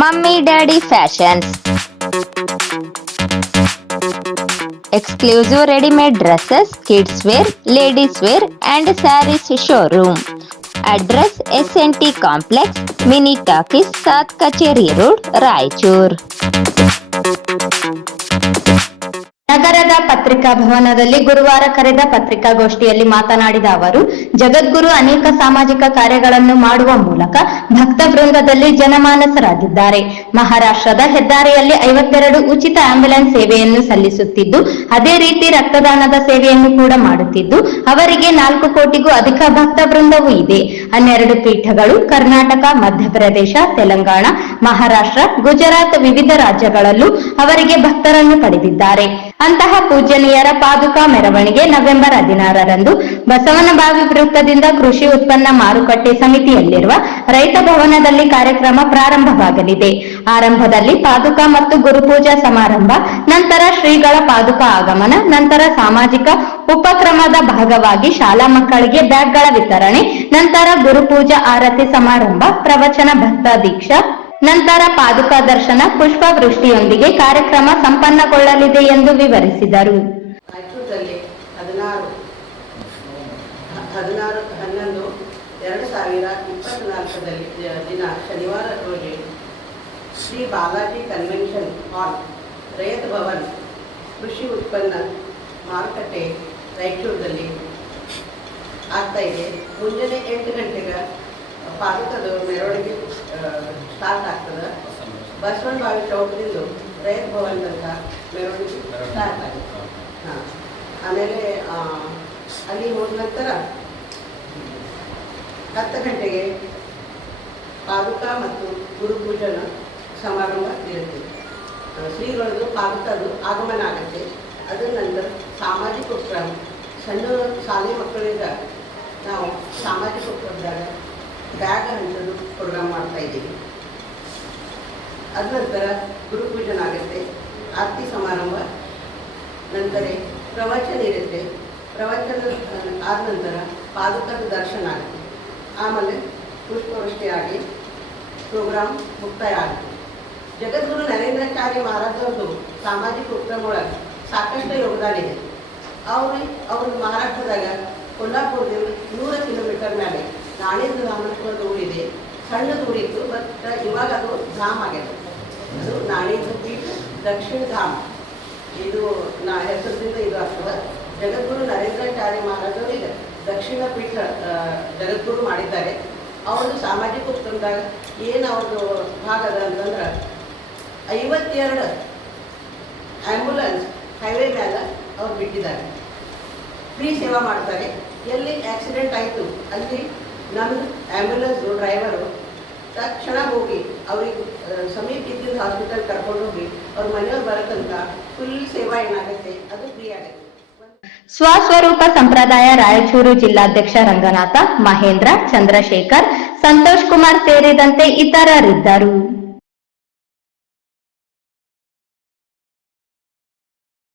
Mummy Daddy Fashions. Exclusive ready-made dresses, kids wear, ladies wear and sarees showroom. Address SNT Complex, Mini Talkies, South Kacheri Road, Raichur. ನಗರದ ಪತ್ರಿಕಾ ಭವನದಲ್ಲಿ ಗುರುವಾರ ಕರೆದ ಪತ್ರಿಕಾಗೋಷ್ಠಿಯಲ್ಲಿ ಮಾತನಾಡಿದ ಅವರು, ಜಗದ್ಗುರು ಅನೇಕ ಸಾಮಾಜಿಕ ಕಾರ್ಯಗಳನ್ನು ಮಾಡುವ ಮೂಲಕ ಭಕ್ತ ವೃಂದದಲ್ಲಿ ಜನಮಾನಸರಾಗಿದ್ದಾರೆ. ಮಹಾರಾಷ್ಟ್ರದ ಹೆದ್ದಾರಿಯಲ್ಲಿ 52 ಉಚಿತ ಆಂಬ್ಯುಲೆನ್ಸ್ ಸೇವೆಯನ್ನು ಸಲ್ಲಿಸುತ್ತಿದ್ದು, ಅದೇ ರೀತಿ ರಕ್ತದಾನದ ಸೇವೆಯನ್ನು ಕೂಡ ಮಾಡುತ್ತಿದ್ದು, ಅವರಿಗೆ 4 ಕೋಟಿಗೂ ಅಧಿಕ ಭಕ್ತ ವೃಂದವೂ ಇದೆ. 12 ಪೀಠಗಳು ಕರ್ನಾಟಕ, ಮಧ್ಯಪ್ರದೇಶ, ತೆಲಂಗಾಣ, ಮಹಾರಾಷ್ಟ್ರ, ಗುಜರಾತ್ ವಿವಿಧ ರಾಜ್ಯಗಳಲ್ಲೂ ಅವರಿಗೆ ಭಕ್ತರನ್ನು ಪಡೆದಿದ್ದಾರೆ. ಅಂತಹ ಪೂಜ್ಯನೀಯರ ಪಾದುಕಾ ಮೆರವಣಿಗೆ ನವೆಂಬರ್ 16ರಂದು ಬಸವನಬಾವಿ ವೃತ್ತದಿಂದ ಕೃಷಿ ಉತ್ಪನ್ನ ಮಾರುಕಟ್ಟೆ ಸಮಿತಿಯಲ್ಲಿರುವ ರೈತ ಭವನದಲ್ಲಿ ಕಾರ್ಯಕ್ರಮ ಪ್ರಾರಂಭವಾಗಲಿದೆ. ಆರಂಭದಲ್ಲಿ ಪಾದುಕಾ ಮತ್ತು ಗುರುಪೂಜಾ ಸಮಾರಂಭ, ನಂತರ ಶ್ರೀಗಳ ಪಾದುಕಾ ಆಗಮನ, ನಂತರ ಸಾಮಾಜಿಕ ಉಪಕ್ರಮದ ಭಾಗವಾಗಿ ಶಾಲಾ ಮಕ್ಕಳಿಗೆ ಬ್ಯಾಗ್ಗಳ ವಿತರಣೆ, ನಂತರ ಗುರುಪೂಜಾ ಆರತಿ ಸಮಾರಂಭ, ಪ್ರವಚನ, ಭಕ್ತ ದೀಕ್ಷಾ, ನಂತರ ಪಾದುಕಾ ದರ್ಶನ, ಪುಷ್ಪವೃಷ್ಟಿಯೊಂದಿಗೆ ಕಾರ್ಯಕ್ರಮ ಸಂಪನ್ನಗೊಳ್ಳಲಿದೆ ಎಂದು ವಿವರಿಸಿದರು. ರಾಯಚೂರಲ್ಲಿ 16/11/2024 ದಿನ ಶನಿವಾರ ರೋಜಿ ಶ್ರೀ ಬಾಲಾಜಿ ಕನ್ವೆನ್ಷನ್ ಹಾಲ್, ರೈತ ಭವನ್, ಕೃಷಿ ಉತ್ಪನ್ನ ಮಾರುಕಟ್ಟೆ ರಾಯಚೂರಲ್ಲಿ ಆಗ್ತಾ ಇದೆ. ಮುಂಜಾನೆ 8 ಗಂಟೆಗೆ ಪಾದುಕದ ಮೆರವಣಿಗೆ ಸ್ಟಾರ್ಟ್ ಆಗ್ತದೆ. ಬಸವನಬಾವಿ ಚೌಕದಿಂದ ರೈತ ಭವನ್ ತನಕ ಮೆರವಣಿಗೆ ಸ್ಟಾರ್ಟ್ ಆಗುತ್ತೆ. ಆಮೇಲೆ ಅಲ್ಲಿ ಹೋದ ನಂತರ 10 ಗಂಟೆಗೆ ಪಾದುಕಾ ಮತ್ತು ಗುರುಪೂಜನ ಸಮಾರಂಭ ಇರುತ್ತೆ. ಶ್ರೀಗಳದ್ದು ಪಾದುಕದು ಆಗಮನ ಆಗುತ್ತೆ. ಅದರ ನಂತರ ಸಾಮಾಜಿಕ ಉಪಕ್ರಮ, ಸಣ್ಣ ಶಾಲೆ ಮಕ್ಕಳಿಗೆ ನಾವು ಸಾಮಾಜಿಕ ಉಪಕ್ರಮದಾಗ ಬ್ಯಾಗ್ ಹಂಚೋದು ಪ್ರೋಗ್ರಾಮ್ ಮಾಡ್ತಾ ಇದ್ದೀವಿ. ಅದ ನಂತರ ಗುರುಪೂಜನ ಆಗುತ್ತೆ, ಆರತಿ ಸಮಾರಂಭ, ನಂತರ ಪ್ರವಚನ ಇರುತ್ತೆ. ಪ್ರವಚನ ಆದ ನಂತರ ಪಾದುಕದ ದರ್ಶನ ಆಗುತ್ತೆ. ಆಮೇಲೆ ಪುಷ್ಪವೃಷ್ಟಿ ಆಗಿ ಪ್ರೋಗ್ರಾಮ್ ಮುಕ್ತಾಯ ಆಗುತ್ತೆ. ಜಗದ್ಗುರು ನರೇಂದ್ರಾಚಾರ್ಯ ಮಹಾರಾಜರದು ಸಾಮಾಜಿಕ ಉಪಕ್ರಮ ಒಳಗೆ ಸಾಕಷ್ಟು ಯೋಗದಾನ ಇದೆ. ಅವರು ಮಹಾರಾಷ್ಟ್ರದಾಗ ಕೊಲ್ಲಾಪುರದಿಂದ 100 ಕಿಲೋಮೀಟರ್ ಮೇಲೆ ನಾಣೇಂದ್ರ ಧಾಮದ ಊರಿದೆ. ಸಣ್ಣದು ಊರಿತ್ತು, ಬಟ್ ಇವಾಗ ಅದು ಧಾಮ್ ಆಗಿದೆ. ಅದು ನಾಣೇಂದ್ರ ಪೀಠ ದಕ್ಷಿಣ ಧಾಮ್, ಇದು ಹೆಸರಿನಿಂದ ಇದು ಆಗ್ತದೆ. ಜಗದ್ಗುರು ನರೇಂದ್ರಾಚಾರ್ಯ ಮಹಾರಾಜರಿಗೆ ದಕ್ಷಿಣ ಪೀಠ ಜಗದ್ಗುರು ಮಾಡಿದ್ದಾರೆ. ಅವ್ರದ್ದು ಸಾಮಾಜಿಕ ಉಪಕ್ರಮದಾಗ ಏನು ಅವ್ರದ್ದು ಭಾಗ ಅದ ಅಂತಂದ್ರೆ 52 ಆ್ಯಂಬುಲೆನ್ಸ್ ಹೈವೇ ಮೇಲೆ ಅವ್ರು ಬಿಟ್ಟಿದ್ದಾರೆ. ಫ್ರೀ ಸೇವಾ ಮಾಡ್ತಾರೆ. ಎಲ್ಲಿ ಆಕ್ಸಿಡೆಂಟ್ ಆಯಿತು ಅಲ್ಲಿ ನಮ್ಮ ಆ್ಯಂಬುಲೆನ್ಸ್ ಡ್ರೈವರು ತಕ್ಷಣ ಹೋಗಿ ಅವ್ರಿಗೆ ಸಮೀಪ ಇದ್ದಿದ್ದ ಹಾಸ್ಪಿಟಲ್ ಕರ್ಕೊಂಡು ಹೋಗಿ ಅವ್ರ ಮನೆಯವ್ರು ಬರೋ ತನಕ ಫುಲ್ ಸೇವಾ ಏನಾಗುತ್ತೆ ಅದು ಫ್ರೀ ಆಗುತ್ತೆ. ಸ್ವಸ್ವರೂಪ ಸಂಪ್ರದಾಯ ರಾಯಚೂರು ಜಿಲ್ಲಾಧ್ಯಕ್ಷ ರಂಗನಾಥ, ಮಹೇಂದ್ರ, ಚಂದ್ರಶೇಖರ್, ಸಂತೋಷ್ ಕುಮಾರ್ ಸೇರಿದಂತೆ ಇತರರಿದ್ದರು.